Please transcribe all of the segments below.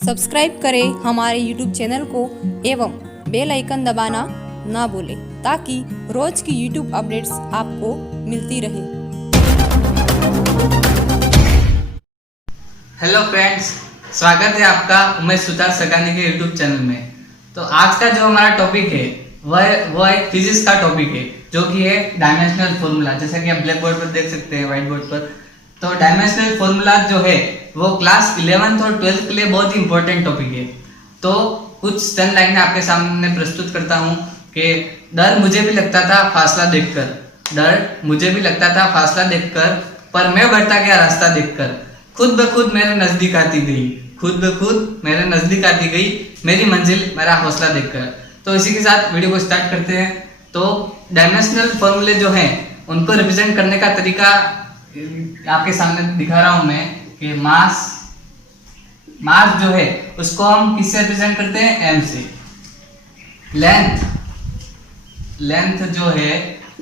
Subscribe करें हमारे YouTube channel को एवं बेल आइकन दबाना ना भूलें ताकि रोज की YouTube अपडेट्स आपको मिलती रहे। हेलो फ्रेंड्स, स्वागत है आपका उमेश सुतार सगानी के YouTube चैनल में। तो आज का जो हमारा टॉपिक है वह एक फिजिक्स का टॉपिक है जो कि है डायमेंशनल फॉर्मूला। जैसा कि आप ब्लैक बोर्ड पर देख सकते हैं, व्हाइट बोर्ड पर। तो डायमेंशनल फॉर्मूला जो है वो क्लास 11th और 12th के लिए बहुत ही इंपॉर्टेंट टॉपिक है। तो कुछ चंद लाइनें आपके सामने प्रस्तुत करता हूँ कि डर मुझे भी लगता था फासला देखकर, पर मैं बढ़ता गया रास्ता देखकर, खुद ब खुद मेरे नजदीक आती गई, मेरी मंजिल मेरा हौसला देखकर। तो इसी के साथ वीडियो को स्टार्ट करते हैं। तो डायमेंशनल फॉर्मूले जो हैं उनको रिप्रेजेंट करने का तरीका आपके सामने दिखा रहा हूं मैं कि मास जो है उसको हम किससे रिप्रेजेंट करते हैं? m से। लेंथ जो है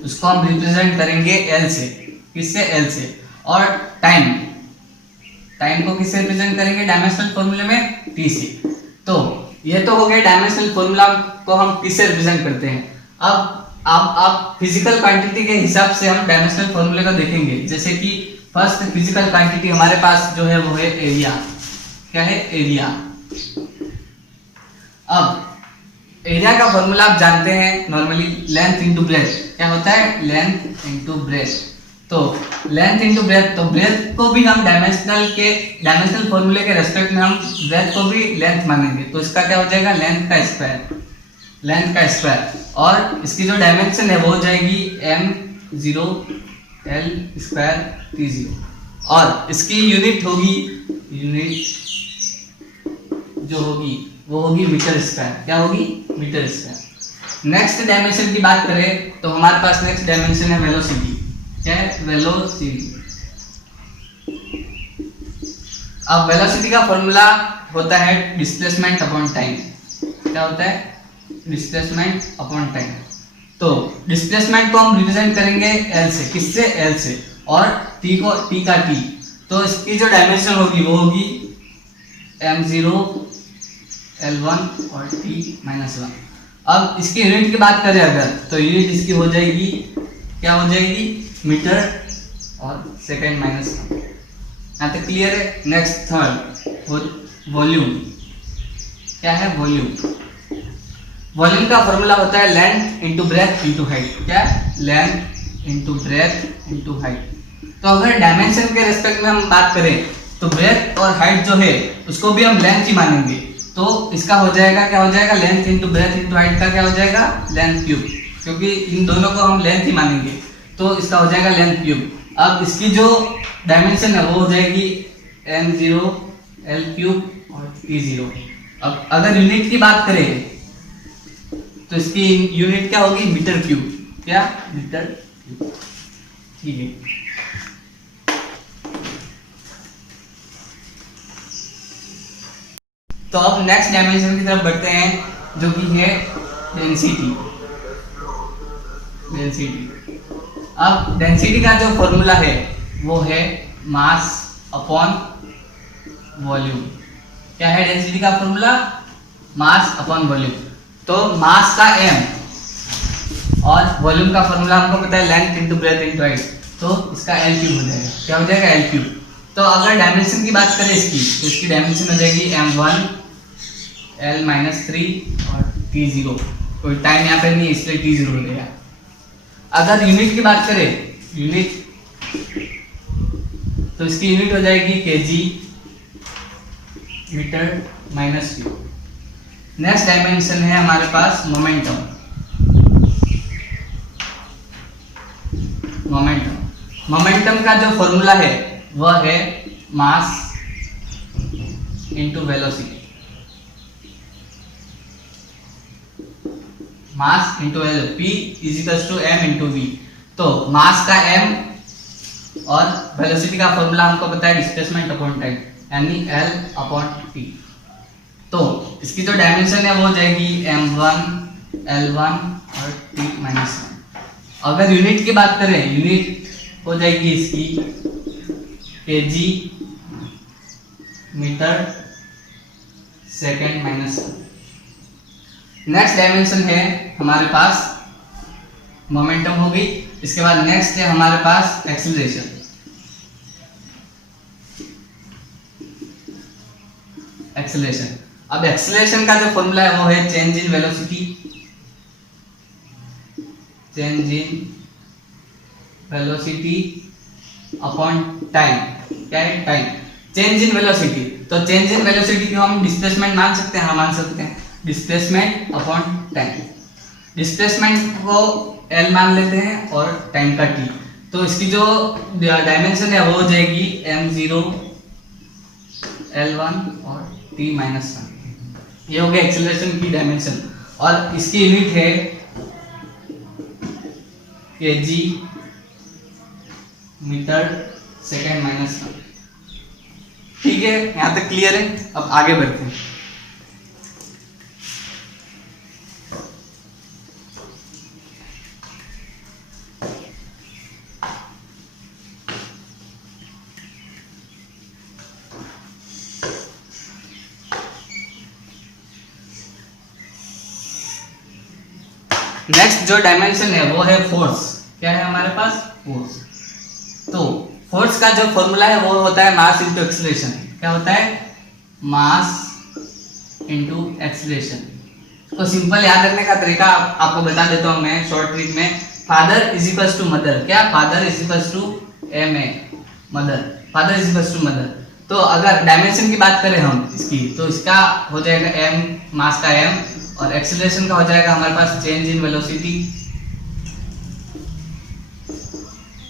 उसको हम रिप्रेजेंट करेंगे l से। किससे? l से। और टाइम को किससे रिप्रेजेंट करेंगे डायमेंशनल फॉर्मूले में? t से। तो ये तो हो गया डायमेंशनल फॉर्मूला को हम किससे रिप्रेजेंट करते हैं। अब फिजिकल क्वांटिटी के हिसाब से हम डायमेंशनल फॉर्मूले को देखेंगे। जैसे कि फर्स्ट फिजिकल क्वांटिटी हमारे पास जो है वो है एरिया। क्या है? एरिया। अब एरिया का फॉर्मूला आप जानते हैं नॉर्मली, लेंथ इनटू ब्रेथ। क्या होता है? Length into breath. तो लेंथ इनटू ब्रेथ, तो ब्रेथ को भी हम डायमेंशनल फॉर्मूले के रेस्पेक्ट में हम ब्रेथ को भी लेंथ मानेंगे। तो इसका क्या हो जाएगा? लेंथ का स्क्वायर। और इसकी जो डायमेंशन है वो हो जाएगी m0 l स्क्वायर t0। और इसकी यूनिट जो होगी वो होगी मीटर स्क्वायर। क्या होगी? Metre square. नेक्स्ट डायमेंशन की बात करें तो हमारे पास नेक्स्ट डायमेंशन है वेलोसिटी। क्या है? वेलोसिटी। अब वेलोसिटी का फॉर्मूला होता है डिस्प्लेसमेंट अपॉन टाइम। क्या होता है? Displacement upon time. तो डिस्प्लेसमेंट को हम रिप्रेजेंट करेंगे l से। किससे? l से। और t का t। तो इसकी जो डायमेंशन होगी वो होगी m0 l1 और t-1। अब इसकी यूनिट की बात करें अगर, तो यूनिट इसकी हो जाएगी, क्या हो जाएगी? मीटर और सेकंड माइनस। यहाँ तक क्लियर है? Next third volume. क्या है? वॉल्यूम का फॉर्मूला होता है length into breadth into height. क्या? Length into breadth into height. तो अगर डायमेंशन के रेस्पेक्ट में हम बात करें तो ब्रेथ और हाइट जो है उसको भी हम लेंथ ही मानेंगे। तो इसका हो जाएगा, क्या हो जाएगा? Length into breadth into height का क्या हो जाएगा? Length cube. क्योंकि इन दोनों को हम लेंथ ही मानेंगे तो इसका हो जाएगा लेंथ क्यूब। अब इसकी जो डायमेंशन है वो हो जाएगी m0 l क्यूब और t0। अब अगर यूनिट की बात करें तो इसकी यूनिट क्या होगी? Metre cube. क्या? Metre cube. ठीक है। तो अब नेक्स्ट डायमेंशन की तरफ बढ़ते हैं जो कि है डेंसिटी। अब डेंसिटी का जो फॉर्मूला है वो है मास अपॉन वॉल्यूम। क्या है डेंसिटी का फॉर्मूला? Mass upon volume. तो मास का m और वॉल्यूम का फॉर्मूला हमको पता है length into breadth into height. तो इसका l क्यूब हो जाएगा। क्या हो जाएगा? l cube. तो अगर डायमेंशन की बात करें इसकी, तो इसकी डायमेंशन हो जाएगी m1 l-3 और t0। कोई टाइम यहाँ पे नहीं है इसलिए t0 हो जाएगा। अगर यूनिट की बात करें, तो इसकी यूनिट हो जाएगी kg metre minus cube. Next dimension है हमारे पास मोमेंटम। मोमेंटम का जो फॉर्मूला है वह है mass into velocity. Mass into p is to m into v। तो मास का m और वेलोसिटी का फॉर्मूला हमको पता है डिस्प्लेसमेंट अपॉन टाइम, यानी l अपॉन t। तो इसकी जो डायमेंशन है वो हो जाएगी m1 l1 और t-1। अगर यूनिट की बात करें, यूनिट हो जाएगी इसकी kg metre second minus 1। Next dimension है हमारे पास मोमेंटम हो गई। इसके बाद नेक्स्ट है हमारे पास एक्सीलरेशन। एक्सीलरेशन, अब एक्सीलरेशन का जो फॉर्मूला है वो है change in velocity, change in velocity upon time. क्या है? टाइम। चेंज इन वेलोसिटी, तो चेंज इन वेलोसिटी को हम डिस्प्लेसमेंट मान सकते हैं। हाँ, मान सकते हैं। डिस्प्लेसमेंट अपॉन टाइम, डिस्प्लेसमेंट को L मान लेते हैं और टाइम का T। तो इसकी जो डायमेंशन है वो हो जाएगी m0 L1 और T-1। ये हो गया एक्सेलरेशन की डायमेंशन। और इसकी यूनिट है kg मीटर सेकेंड माइनस 1। ठीक है, यहां तक क्लियर है। अब आगे बढ़ते हैं। नेक्स्ट जो डायमेंशन है वो है फोर्स। क्या है हमारे पास? फोर्स। तो फोर्स का जो फॉर्मूला है वो होता है मास इंटू एक्सीलरेशन। क्या होता है? Mass into acceleration. तो सिंपल याद रखने का तरीका आपको बता देता हूं मैं शॉर्ट ट्रिक में। Father is equals to mother. क्या? Father is equals to ma, mother. Father is equals to mother. तो अगर डायमेंशन की बात करें हम इसकी, तो इसका हो जाएगा m, मास का m, और एक्सीलरेशन का हो जाएगा हमारे पास change in velocity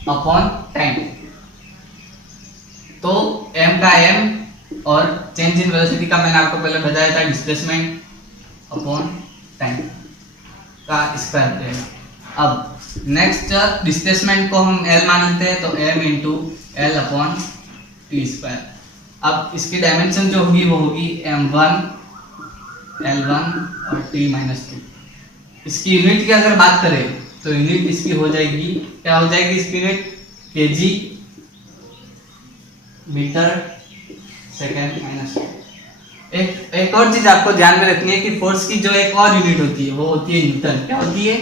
upon time. तो m का m और चेंज इन वेलोसिटी का मैंने आपको पहले बताया था डिस्प्लेसमेंट अपॉन टाइम का स्क्वायर रहेगा। अब नेक्स्ट डिस्प्लेसमेंट को हम L मान लेते हैं, तो m into L upon T square. अब इसकी डायमेंशन जो होगी वो होगी m1 L1 और T-2। इसकी यूनिट की अगर बात करें तो यूनिट इसकी हो जाएगी, क्या हो जाएगी इसकी unit? kg metre second minus 2। एक और चीज आपको ध्यान में रखनी है कि फोर्स की जो एक और यूनिट होती है वो होती है न्यूटन। क्या होती है?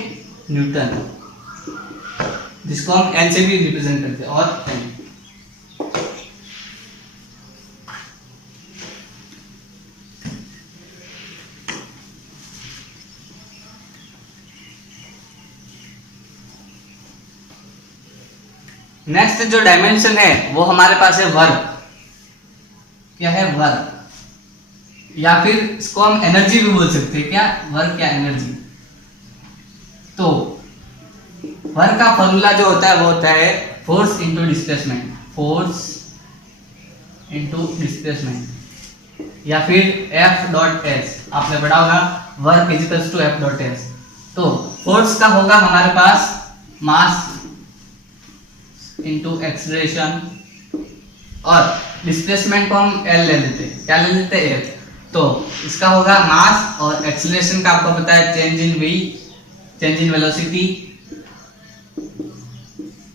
न्यूटन, जिसको हम N से भी रिप्रेजेंट करते हैं, और N। नेक्स्ट जो डायमेंशन है वो हमारे पास है वर्क। क्या है? वर्क, या फिर इसको हम एनर्जी भी बोल सकते हैं। क्या? वर्क या एनर्जी। तो वर्क का फॉर्मूला जो होता है वो होता है force into displacement. Force into displacement, या फिर F डॉट एस। आपने पढ़ा होगा work is equals to F dot S. तो फोर्स का होगा हमारे पास मास इंटू एक्सीलरेशन, और डिस्प्लेसमेंट को हम L ले लेते हैं। क्या ले लेते हैं? L। तो इसका होगा मास, और एक्सीलरेशन का आपको पता है change in v, change in velocity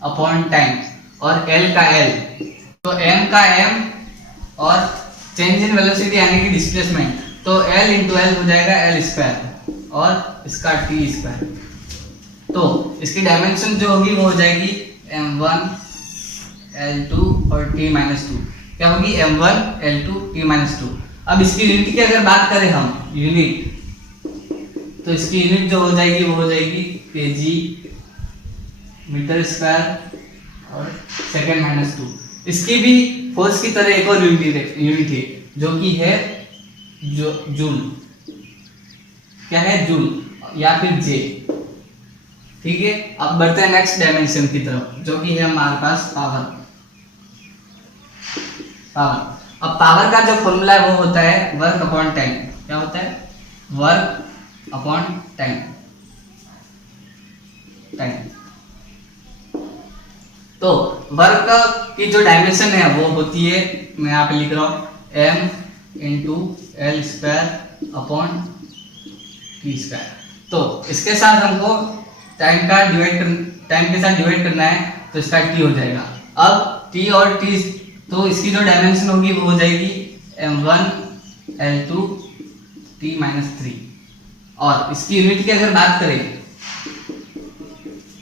upon time, और L का L। तो m का m और चेंज इन वेलोसिटी यानी कि डिस्प्लेसमेंट, तो L इंटू L हो जाएगा L स्क्वायर, और इसका T स्क्वायर। तो इसकी डायमेंशन जो होगी वो हो जाएगी m1 L2 और T-2। क्या होगी? m1 L2 T-2। अब इसकी यूनिट की अगर बात करें हम यूनिट, तो इसकी यूनिट जो हो जाएगी वो हो जाएगी kg मीटर स्क्वायर और सेकेंड माइनस 2। इसकी भी फोर्स की तरह एक और यूनिट है जो कि है जूल। क्या है? जूल या फिर जे। ठीक है, अब बढ़ते हैं नेक्स्ट डायमेंशन की तरफ, जो कि है हमारे पास पावर। पावर, अब पावर का जो फॉर्मूला है वो होता है वर्क अपॉन टाइम। क्या होता है? Work upon time. तो वर्क की जो डायमेंशन है वो होती है, मैं यहाँ पे लिख रहा हूँ m into L square upon T square. तो इसके साथ हमको टाइम के साथ डिवाइड करना है, तो इसका t हो जाएगा। अब t और t, तो इसकी जो डायमेंशन होगी वो हो जाएगी m1 L2 T-3। और इसकी यूनिट की अगर बात करें,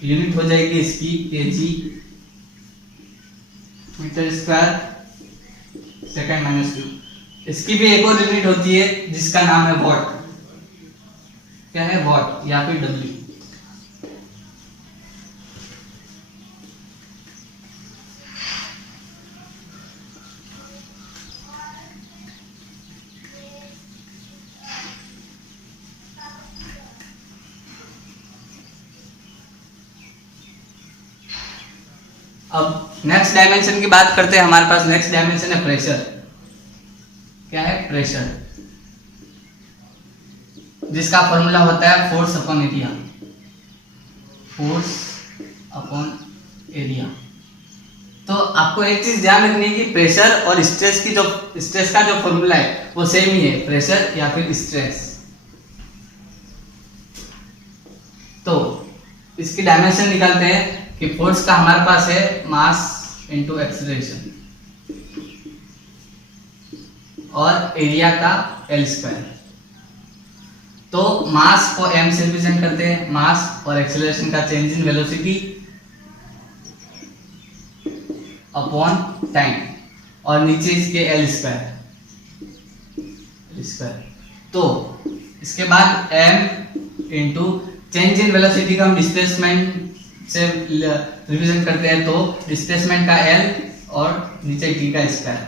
यूनिट हो जाएगी इसकी kg metre square second minus 2। इसकी भी एक और यूनिट होती है जिसका नाम है वॉट। क्या है? वॉट या फिर W। अब नेक्स्ट डायमेंशन की बात करते हैं। हमारे पास नेक्स्ट डायमेंशन है प्रेशर। क्या है? प्रेशर, जिसका फॉर्मूला होता है force upon area. Force upon area. तो आपको एक चीज ध्यान रखनी है कि प्रेशर और स्ट्रेस का जो फॉर्मूला है वो सेम ही है, प्रेशर या फिर स्ट्रेस। तो इसकी डायमेंशन निकालते हैं कि फोर्स का हमारे पास है मास इनटू एक्सीलरेशन और एरिया का L स्क्वायर। तो मास को m से रिप्रेजेंट करते हैं, मास और एक्सीलरेशन का change in velocity upon time, और नीचे इसके L स्क्वायर। तो इसके बाद m into change in velocity का हम डिस्प्लेसमेंट से रिप्रेजेंट करते हैं, तो डिस्प्लेसमेंट का L और नीचे t का स्क्वायर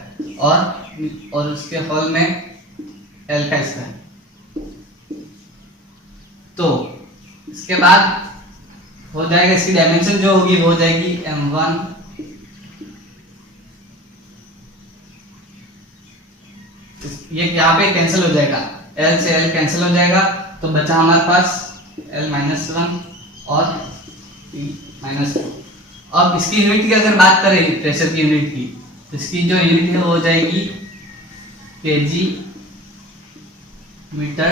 और उसके होल में L का स्क्वायर। तो इसके बाद हो जाएगा, इसकी डायमेंशन जो होगी वो हो जाएगी m1 ये यहाँ पे कैंसिल हो जाएगा, L से L कैंसिल हो जाएगा, तो बचा हमारे पास L-1 और T-2। अब इसकी यूनिट की अगर बात करें, प्रेशर की यूनिट की, तो इसकी जो यूनिट है वो हो जाएगी kg metre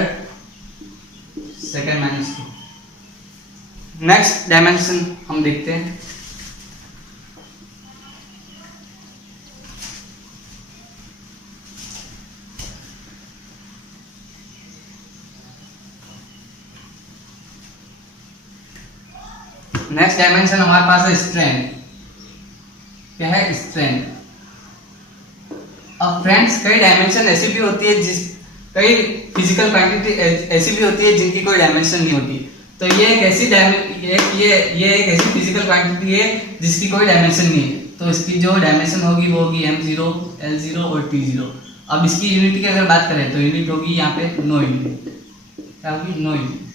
second minus 2। Next dimension हम देखते हैं। नेक्स्ट डायमेंशन हमारे पास है स्ट्रेंथ। क्या है? स्ट्रेंथ। अब फ्रेंड्स, कई डायमेंशन ऐसी भी होती है कई फिजिकल क्वांटिटी ऐसी भी होती है जिनकी कोई डायमेंशन नहीं होती। तो ये एक ऐसी ये एक ऐसी फिजिकल क्वांटिटी है जिसकी कोई डायमेंशन नहीं है। तो इसकी जो डायमेंशन होगी वो होगी m0, L0 और T0। अब इसकी यूनिट की अगर बात करें तो यूनिट होगी यहाँ पे नो यूनिट। क्या होगी? No unit.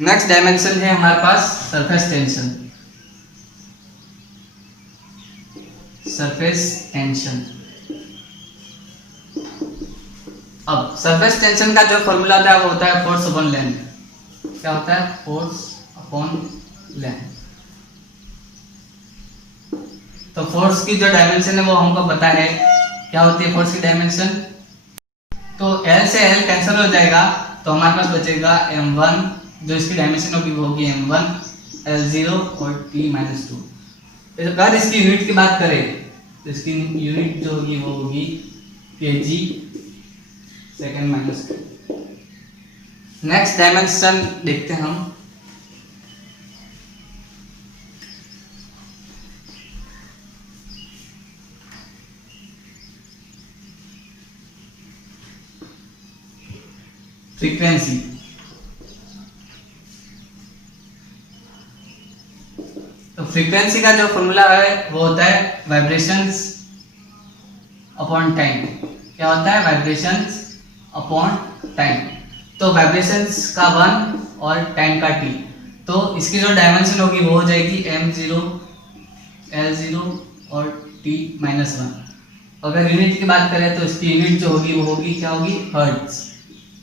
नेक्स्ट डायमेंशन है हमारे पास सरफेस टेंशन। Surface tension. अब सरफेस टेंशन का जो फॉर्मूला होता है वो होता है फोर्स अपॉन लेंथ। क्या होता है? Force upon length. तो फोर्स की जो डायमेंशन है वो हमको पता है। क्या होती है फोर्स की डायमेंशन? तो L से L कैंसिल हो जाएगा, तो हमारे पास बचेगा m1, जो इसकी डायमेंशन होगी वो होगी m1, L0 और T-2। अगर इसकी यूनिट की बात करें तो इसकी यूनिट जो होगी वो होगी kg second minus 2। Next dimension देखते हैं हम। फ्रीक्वेंसी। तो फ्रीक्वेंसी का जो फॉर्मूला है वो होता है वाइब्रेशंस अपॉन टाइम। क्या होता है? Vibrations upon time. तो वाइब्रेशंस का 1 और टाइम का t। तो इसकी जो डायमेंशन होगी वो हो जाएगी m0, L0 और T-1। अगर यूनिट की बात करें तो इसकी यूनिट जो होगी वो होगी, क्या होगी? हर्ट्ज,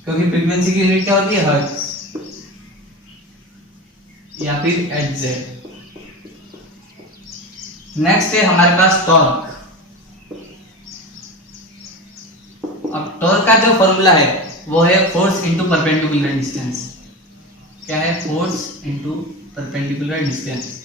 क्योंकि फ्रीक्वेंसी की यूनिट क्या होती है? हर्ट्ज या फिर Hz। नेक्स्ट है हमारे पास टॉर्क। अब टॉर्क का जो फॉर्मूला है वो है फोर्स इनटू परपेंडिकुलर डिस्टेंस। क्या है? Force into perpendicular distance.